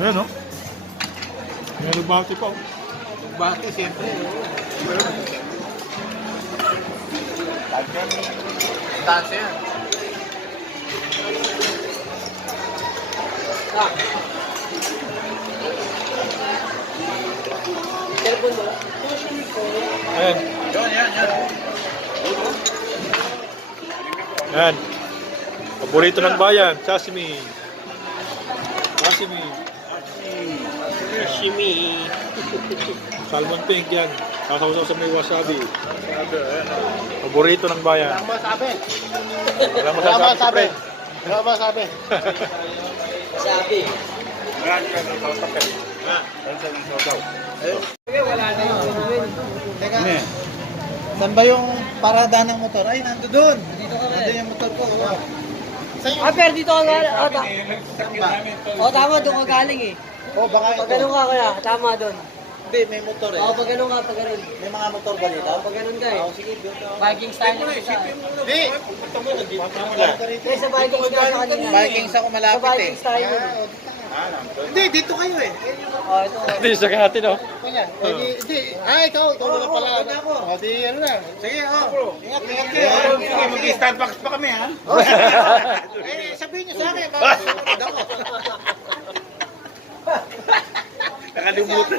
Ayan, no? May lugbati pa. Bati, siyempre. Taas yan. Ayan. Yan. Ayan. Paborito ng bayan, sashimi. Sashimi. Salmon pink yan. Sasaw-saw sa may wasabi. Paborito ng bayan. Wala masabi. Wala masasabi si Fred. Wala masabi. Sabi. Wala na yun. Teka. Saan ba yung parada ng motor? Ay, nando doon. Dito ka Nandun yung motor ko. Saan yung... pero dito ka galing. Tama, doon ka galing eh. Oh, baka Pag ganun ito. ka kaya, tama doon. Hindi, may motor eh. Pag ganun ka, pag ganun. May mga motor ba dito? Pag ganun ka eh. Sige, doon ka. Viking style na kita. Hindi. Kaya sa Viking style sa kanina. Vikings ako Sa malapit eh. Viking style yun eh. Hindi, dito kayo eh. Oh, ito. Hindi, sa natin, no? Ganyan. Hindi. Ikaw na pala. O, di ano na. Sige, Ingat kayo. Sige, mag-Starbucks pa kami, ha? Sabihin niyo sa akin. Nakalimutan.